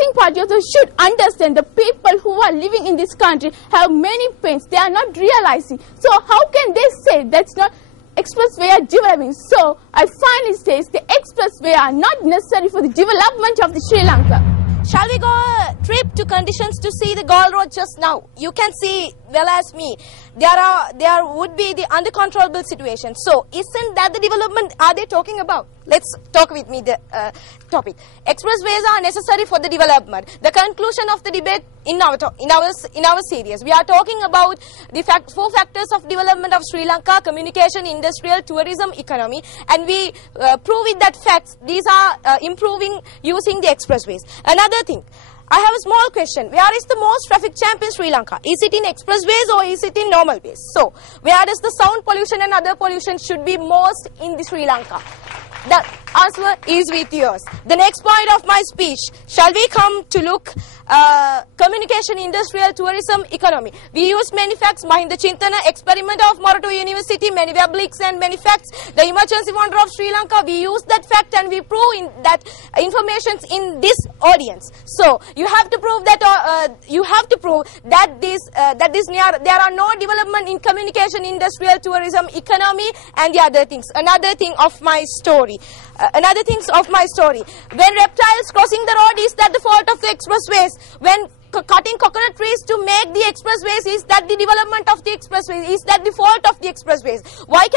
opposing party also should understand the people who are living in this country have many pains. They are not realizing. So how can they say that's not expressway are developing? So I finally say the expressway are not necessary for the development of the Sri Lanka. Shall we go a trip to conditions to see the Galle Road just now? You can see well as me. There would be the uncontrollable situation. So isn't that the development are they talking about? Let's talk with me the topic. Expressways are necessary for the development. The conclusion of the debate in our series, we are talking about the four factors of development of Sri Lanka: communication, industrial, tourism, economy, and we prove with that facts these are improving using the expressways. Another thing, I have a small question. Where is the most traffic jam in Sri Lanka? Is it in expressways or is it in normal ways? So, where does the sound pollution and other pollution should be most in the Sri Lanka? The answer is with yours. The next point of my speech, shall we come to look communication, industrial, tourism, economy. We use many facts. Mahinda Chintana, experiment of Morato University, many web leaks and many facts. The emergency wonder of Sri Lanka, we use that fact and we prove in that information in this audience. So you have to prove that there are no development in communication, industrial, tourism, economy, and the other things. Another thing of my story. When reptiles crossing the road, is that the fault of the expressways? When cutting coconut trees to make the expressways, is that the development of the expressways? Is that the fault of the expressways? Why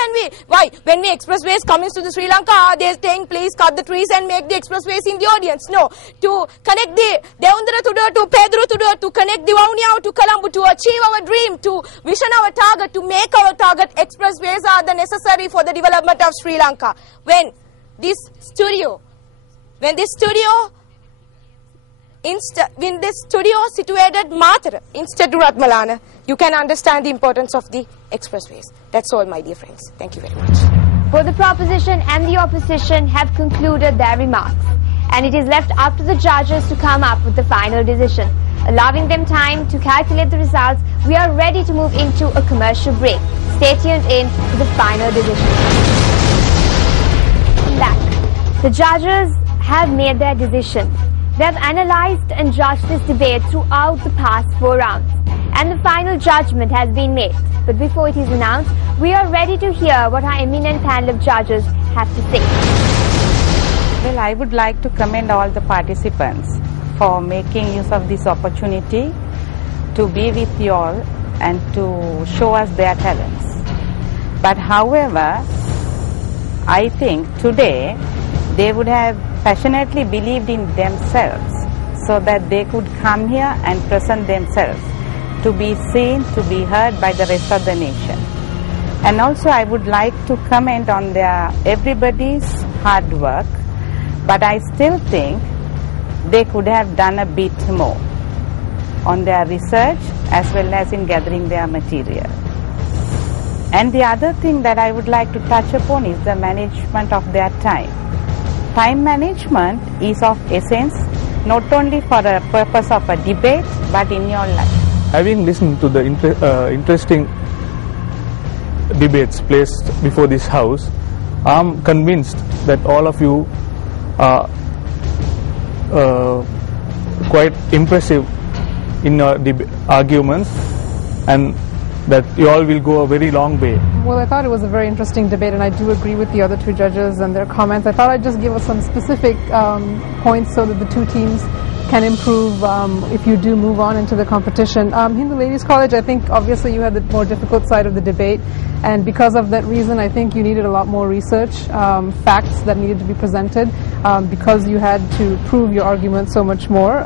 when we expressways comes to the Sri Lanka, are they saying please cut the trees and make the expressways in the audience? No. To connect the Devundara to Pedro to connect the Vaunia to Colombo, to achieve our dream, to vision our target, to make our target, expressways are the necessary for the development of Sri Lanka. When this studio situated Matara instead of Ratmalana, you can understand the importance of the expressways. That's all, my dear friends. Thank you very much. Both the proposition and the opposition have concluded their remarks, and it is left up to the judges to come up with the final decision. Allowing them time to calculate the results, we are ready to move into a commercial break. Stay tuned in to the final decision. Back. The judges have made their decision. They have analyzed and judged this debate throughout the past 4 rounds, and the final judgment has been made. But before it is announced, we are ready to hear what our eminent panel of judges have to say. Well, I would like to commend all the participants for making use of this opportunity to be with you all and to show us their talents. But however, I think today they would have passionately believed in themselves so that they could come here and present themselves to be seen, to be heard by the rest of the nation. And also I would like to comment on everybody's hard work, but I still think they could have done a bit more on their research as well as in gathering their material. And the other thing that I would like to touch upon is the management of their time. Time management is of essence not only for a purpose of a debate but in your life. Having listened to the interesting debates placed before this house, I am convinced that all of you are quite impressive in your arguments and that you all will go a very long way. Well, I thought it was a very interesting debate, and I do agree with the other 2 judges and their comments. I thought I'd just give us some specific points so that the 2 teams can improve if you do move on into the competition. Hindu Ladies College, I think obviously you had the more difficult side of the debate, and because of that reason I think you needed a lot more research, facts that needed to be presented, because you had to prove your argument so much more.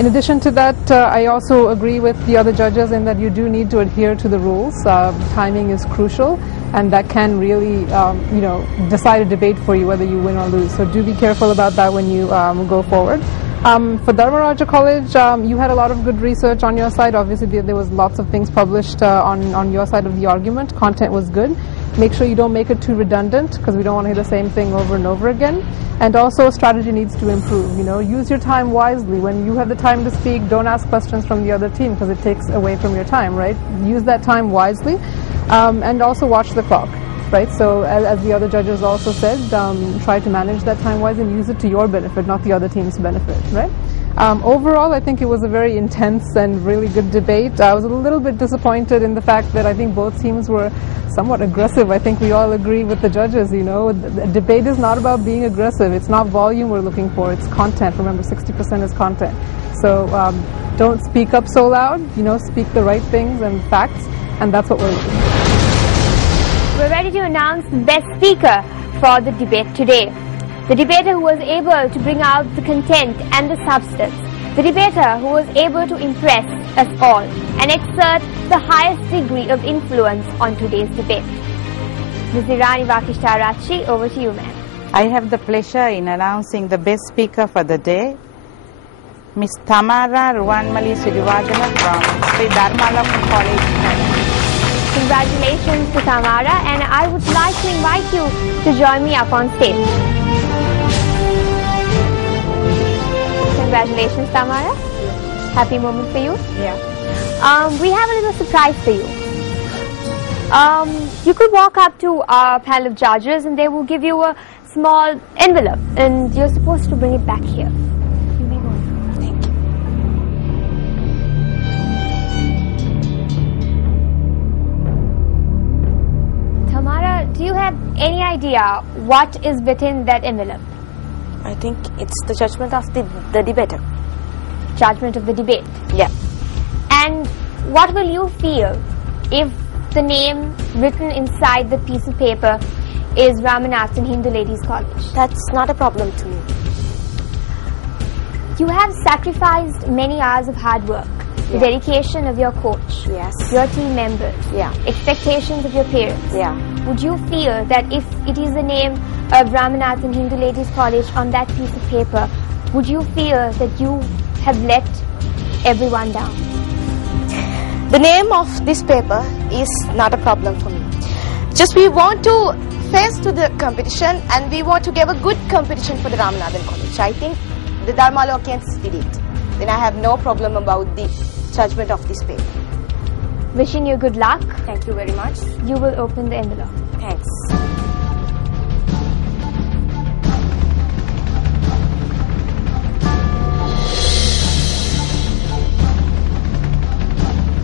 In addition to that, I also agree with the other judges in that you do need to adhere to the rules. Timing is crucial, and that can really decide a debate for you whether you win or lose. So do be careful about that when you go forward. For Dharmaraja College, you had a lot of good research on your side. Obviously there was lots of things published on your side of the argument. Content was good. Make sure you don't make it too redundant, because we don't want to hear the same thing over and over again. And also strategy needs to improve. Use your time wisely. When you have the time to speak, don't ask questions from the other team because it takes away from your time, right? Use that time wisely, and also watch the clock. Right, so as the other judges also said, try to manage that time wise and use it to your benefit, not the other team's benefit, right? Overall, I think it was a very intense and really good debate. I was a little bit disappointed in the fact that I think both teams were somewhat aggressive. I think we all agree with the judges, you know. The debate is not about being aggressive. It's not volume we're looking for, it's content. Remember, 60% is content. So don't speak up so loud, you know, speak the right things and facts, and that's what we're looking for. We're ready to announce the best speaker for the debate today. The debater who was able to bring out the content and the substance. The debater who was able to impress us all and exert the highest degree of influence on today's debate. Ms. Irani Vakishtarachi, over to you, ma'am. I have the pleasure in announcing the best speaker for the day, Ms. Tamara Ruwanmali Sirivadana from Sri Dharmaloka College. Congratulations to Tamara, and I would like to invite you to join me up on stage. Congratulations, Tamara. Happy moment for you. Yeah. We have a little surprise for you. You could walk up to our panel of judges and they will give you a small envelope and you're supposed to bring it back here. You may go. Thank you. Tamara, do you have any idea what is within that envelope? I think it's the judgment of the debater. Judgment of the debate. Yeah. And what will you feel if the name written inside the piece of paper is Ramanathan Hindu Ladies College? That's not a problem to me. You have sacrificed many hours of hard work, the Yeah. dedication of your coach, Yes. your team members, Yeah. expectations of your parents. Yeah. Would you feel that if it is the name of Ramanathan Hindu Ladies College on that piece of paper, would you feel that you have let everyone down? The name of this paper is not a problem for me. Just we want to face to the competition and we want to give a good competition for the Ramanathan College. I think the Dharmalokans did it. Then I have no problem about the judgment of this paper. Wishing you good luck. Thank you very much. You will open the envelope. Thanks.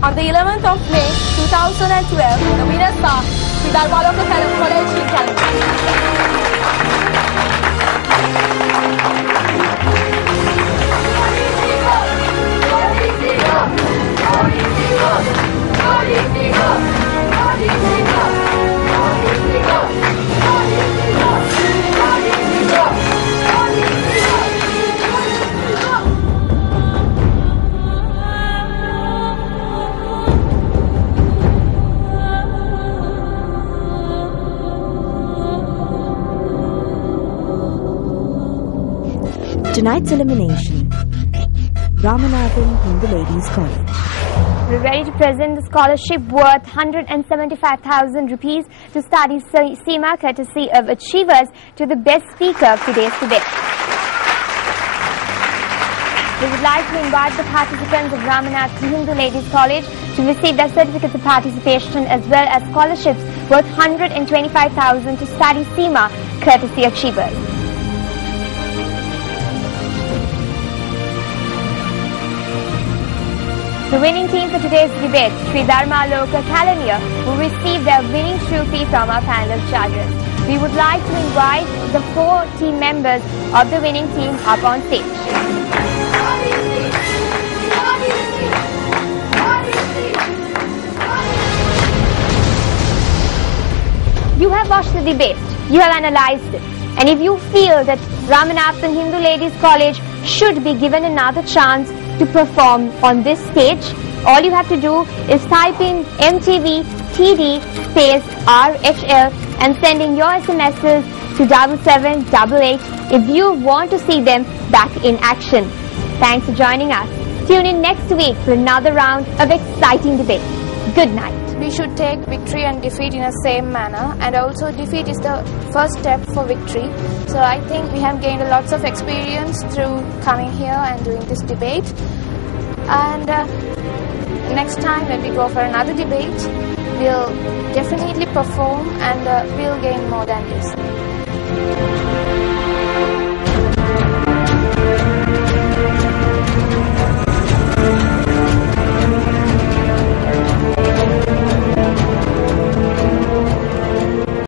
On the 11th of May 2012, the winners are the Dharmaloka College in Canada. Tonight's elimination, Ramanathan Hindu Ladies College. We're ready to present the scholarship worth 175,000 rupees to study SEMA courtesy of Achievers to the best speaker of today's debate. We would like to invite the participants of Ramanathan Hindu Ladies College to receive their certificates of participation as well as scholarships worth 125,000 to study SEMA courtesy Achievers. The winning team for today's debate, Sri Dharmaloka Kalaniya, will receive their winning trophy from our panel of judges. We would like to invite the 4 team members of the winning team up on stage. You have watched the debate, you have analyzed it, and if you feel that Ramanathan Hindu Ladies College should be given another chance to perform on this stage, all you have to do is type in MTV TD space RHL and send in your SMSs to 7788 if you want to see them back in action. Thanks for joining us. Tune in next week for another round of exciting debate. Good night. We should take victory and defeat in the same manner, and also defeat is the first step for victory. So I think we have gained lots of experience through coming here and doing this debate. And next time when we go for another debate, we'll definitely perform and we'll gain more than this.